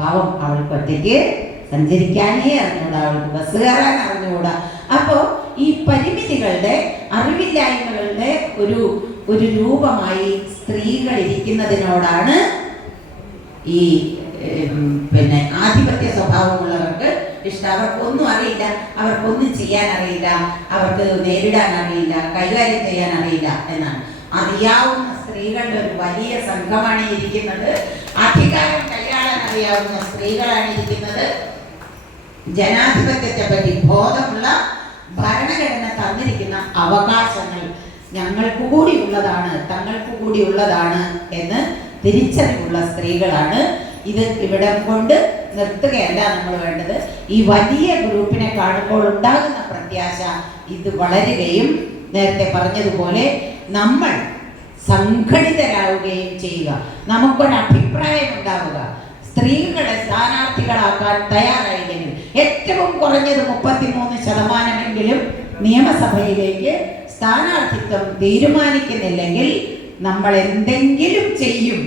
പാവം അവൾക്ക് ഒറ്റയ്ക്ക് സഞ്ചരിക്കാനേ അറിഞ്ഞുകൂടാ അവൾക്ക് ബസ് കയറാൻ അറിഞ്ഞുകൂടാ അപ്പോൾ ഈ പരിമിതികളുടെ അറിവില്ലായ്മകളുടെ ഒരു ഒരു രൂപമായി സ്ത്രീകൾ ഇരിക്കുന്നതിനോടാണ് ഈ പിന്നെ ആധിപത്യ സ്വഭാവമുള്ളവർക്ക് ഇഷ്ടം. അവർക്കൊന്നും അറിയില്ല അവർക്കൊന്നും ചെയ്യാൻ അറിയില്ല അവർക്ക് നേരിടാൻ അറിയില്ല കൈകാര്യം ചെയ്യാൻ അറിയില്ല എന്നാണ്. അറിയാവുന്ന സ്ത്രീകളുടെ ഒരു വലിയ സംഘമാണ് ഇരിക്കുന്നത്. അധികാരം കൈയാളാൻ അറിയാവുന്ന സ്ത്രീകളാണ് ഇരിക്കുന്നത് ജനാധിപത്യത്തെ പറ്റി ബോധമുള്ള ഭരണഘടന തന്നിരിക്കുന്ന അവകാശങ്ങൾ ഞങ്ങൾക്ക് കൂടി ഉള്ളതാണ് തങ്ങൾക്ക് കൂടി ഉള്ളതാണ് എന്ന് തിരിച്ചറിവുള്ള സ്ത്രീകളാണ് ഇത് ഇവിടെ കൊണ്ട് നിർത്തുകയല്ല നമ്മൾ വേണ്ടത്. ഈ വലിയ ഗ്രൂപ്പിനെ കാണുമ്പോൾ ഉണ്ടാകുന്ന പ്രത്യാശ ഇത് വളരുകയും നേരത്തെ പറഞ്ഞതുപോലെ നമ്മൾ സംഘടിതരാവുകയും ചെയ്യുക. നമുക്കൊരു അഭിപ്രായം ഉണ്ടാവുക. സ്ത്രീകളെ സ്ഥാനാർത്ഥികളാക്കാൻ തയ്യാറായില്ലെങ്കിൽ ഏറ്റവും കുറഞ്ഞത് മുപ്പത്തിമൂന്ന് ശതമാനമെങ്കിലും നിയമസഭയിലേക്ക് സ്ഥാനാർത്ഥിത്വം തീരുമാനിക്കുന്നില്ലെങ്കിൽ നമ്മൾ എന്തെങ്കിലും ചെയ്യും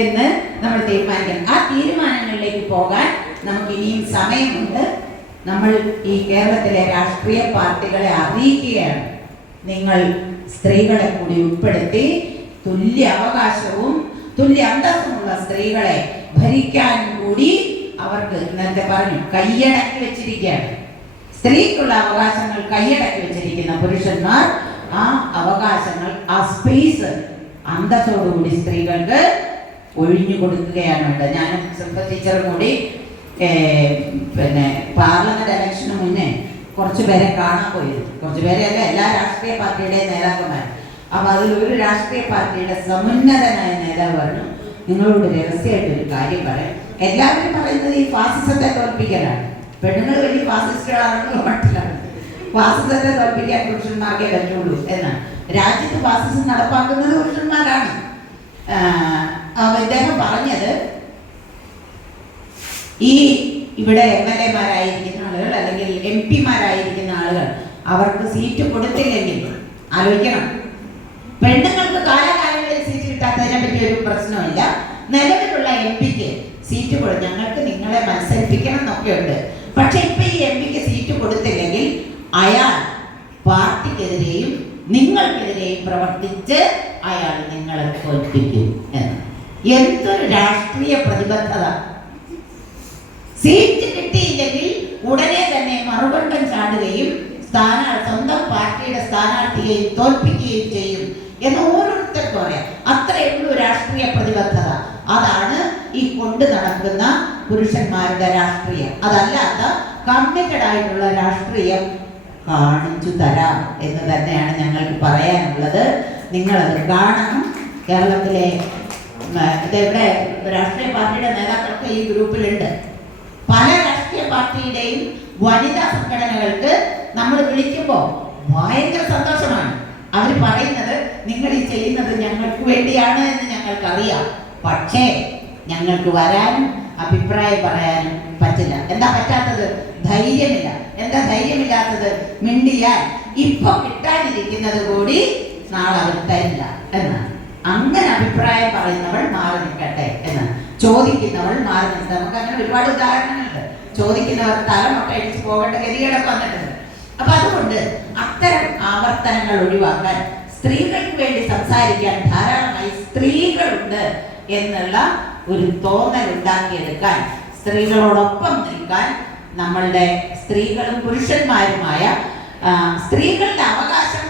എന്ന് നമ്മൾ തീരുമാനിക്കണം. ആ തീരുമാനങ്ങളിലേക്ക് പോകാൻ നമുക്ക് ഇനിയും സമയമുണ്ട്. നമ്മൾ ഈ കേരളത്തിലെ രാഷ്ട്രീയ പാർട്ടികളെ അറിയിക്കുകയാണ്. നിങ്ങൾ സ്ത്രീകളെ കൂടി ഉൾപ്പെടുത്തി തുല്യ അവകാശവും തുല്യ അന്തസ്സുമുള്ള സ്ത്രീകളെ ഭരിക്കാൻ കൂടി അവർക്ക് നേരത്തെ പറഞ്ഞു കയ്യടക്കി വെച്ചിരിക്കുകയാണ്. സ്ത്രീക്കുള്ള അവകാശങ്ങൾ കൈയടക്കി വെച്ചിരിക്കുന്ന പുരുഷന്മാർ ആ അവകാശങ്ങൾ ആ സ്പേസ് അന്തസ്സോടുകൂടി സ്ത്രീകൾക്ക് ഒഴിഞ്ഞു കൊടുക്കുകയാണ് വേണ്ടത് ഞാനും സിംഹ ടീച്ചറും കൂടി പിന്നെ പാർലമെന്റ് ഇലക്ഷന് മുന്നേ കുറച്ച് പേരെ കാണാൻ പോയിരുന്നു. കുറച്ച് പേരെ അല്ല എല്ലാ രാഷ്ട്രീയ പാർട്ടിയുടെയും നേതാക്കന്മാർ. അപ്പൊ അതിൽ ഒരു രാഷ്ട്രീയ പാർട്ടിയുടെ സമുന്നതനായ നേതാവ് പറഞ്ഞു നിങ്ങളോട് രഹസ്യമായിട്ട് ഒരു കാര്യം പറയാം. എല്ലാവരും പറയുന്നത് ഈ ഫാസിസത്തെ തോൽപ്പിക്കലാണ് പെണ്ണുങ്ങൾ വലിയ ഫാസിസ്റ്റുകളാണെന്ന് മട്ടിലാണ്. ഫാസിസത്തെ തോൽപ്പിക്കാൻ പുരുഷന്മാർക്കേ പറ്റുള്ളൂ എന്നാണ്. രാജ്യത്ത് ഫാസിസം നടപ്പാക്കുന്നത് പുരുഷന്മാരാണ്. അദ്ദേഹം പറഞ്ഞത് ഈ ഇവിടെ എം എൽ എമാരായിരിക്കുന്ന ആളുകൾ അല്ലെങ്കിൽ എം പിമാരായിരിക്കുന്ന ആളുകൾ അവർക്ക് സീറ്റ് കൊടുത്തില്ലെങ്കിൽ ആലോചിക്കണം. പെണ്ണുങ്ങൾക്ക് പറ്റി ഒരു പ്രശ്നമില്ല. നിലവിലുള്ള എം പിക്ക് സീറ്റ് കൊടു ഞങ്ങൾക്ക് നിങ്ങളെ മത്സരിപ്പിക്കണം എന്നൊക്കെ ഉണ്ട് പക്ഷെ ഇപ്പൊ ഈ എം പിക്ക് സീറ്റ് കൊടുത്തില്ലെങ്കിൽ അയാൾ പാർട്ടിക്കെതിരെയും നിങ്ങൾക്കെതിരെയും പ്രവർത്തിച്ച് അയാൾ നിങ്ങളെ തോൽപ്പിക്കും എന്ന്. എന്തൊരു രാഷ്ട്രീയ പ്രതിബദ്ധത. സീറ്റ് കിട്ടിയില്ലെങ്കിൽ ഉടനെ തന്നെ മറുകണ്ഠം ചാടുകയും സ്ഥാനാർത്ഥി സ്വന്തം പാർട്ടിയുടെ സ്ഥാനാർത്ഥിയെയും തോൽപ്പിക്കുകയും ചെയ്യും എന്ന് ഓരോരുത്തർക്കും അറിയാം അത്രയേ ഉള്ളൂ രാഷ്ട്രീയ പ്രതിബദ്ധത അതാണ് ഈ കൊണ്ട് നടക്കുന്ന പുരുഷന്മാരുടെ രാഷ്ട്രീയം. അതല്ലാത്ത കമ്മിറ്റഡ് ആയിട്ടുള്ള രാഷ്ട്രീയം കാണിച്ചു തരാം എന്ന് തന്നെയാണ് ഞങ്ങൾക്ക് പറയാനുള്ളത്. നിങ്ങളത് കാണണം. കേരളത്തിലെ ഇതെവിടെ രാഷ്ട്രീയ പാർട്ടിയുടെ നേതാക്കളൊക്കെ ഈ ഗ്രൂപ്പിലുണ്ട്. പല രാഷ്ട്രീയ പാർട്ടിയുടെയും വനിതാ സംഘടനകൾക്ക് നമ്മൾ വിളിക്കുമ്പോൾ ഭയങ്കര സന്തോഷമാണ്. അവർ പറയുന്നത് നിങ്ങൾ ഈ ചെയ്യുന്നത് ഞങ്ങൾക്ക് വേണ്ടിയാണ് എന്ന് ഞങ്ങൾക്കറിയാം. പക്ഷേ ഞങ്ങൾക്ക് വരാനും അഭിപ്രായം പറയാനും പറ്റില്ല. എന്താ പറ്റാത്തത്? ധൈര്യമില്ല. എന്താ ധൈര്യമില്ലാത്തത്? മിണ്ടിയാൽ ഇപ്പൊ കിട്ടാനിരിക്കുന്നത് കൂടി നാളെ അവർ തരില്ല എന്നാണ്. അങ്ങനെ അഭിപ്രായം പറയുന്നവൾ മാറി നിൽക്കട്ടെ എന്ന് ചോദിക്കുന്നവൾ മാറി നിൽക്കട്ടെ. നമുക്ക് അങ്ങനെ ഒരുപാട് ഉദാഹരണങ്ങളുണ്ട്. ചോദിക്കുന്നവർ തലമൊക്കെ അടിച്ച് പോകേണ്ട ഗതികളൊക്കെ വന്നിട്ടുണ്ട്. അപ്പൊ അതുകൊണ്ട് അത്തരം ആവർത്തനങ്ങൾ ഒഴിവാക്കാൻ സ്ത്രീകൾക്ക് വേണ്ടി സംസാരിക്കാൻ ധാരാളമായി സ്ത്രീകളുണ്ട് എന്നുള്ള ഒരു തോന്നൽ ഉണ്ടാക്കിയെടുക്കാൻ സ്ത്രീകളോടൊപ്പം നിൽക്കാൻ നമ്മളുടെ സ്ത്രീകളും പുരുഷന്മാരുമായ സ്ത്രീകളുടെ അവകാശം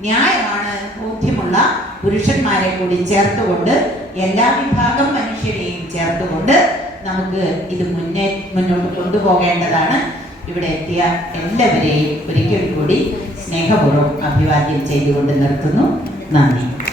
ന്യായമാണ് ബോധ്യമുള്ള പുരുഷന്മാരെ കൂടി ചേർത്തുകൊണ്ട് എല്ലാ വിഭാഗം മനുഷ്യരെയും ചേർത്തുകൊണ്ട് നമുക്ക് ഇത് മുന്നേ മുന്നോട്ട് കൊണ്ടുപോകേണ്ടതാണ്. ഇവിടെ എത്തിയ എല്ലാവരെയും ഒരിക്കൽ കൂടി സ്നേഹപൂർവം അഭിവാദ്യം ചെയ്തുകൊണ്ട് നിർത്തുന്നു. നന്ദി.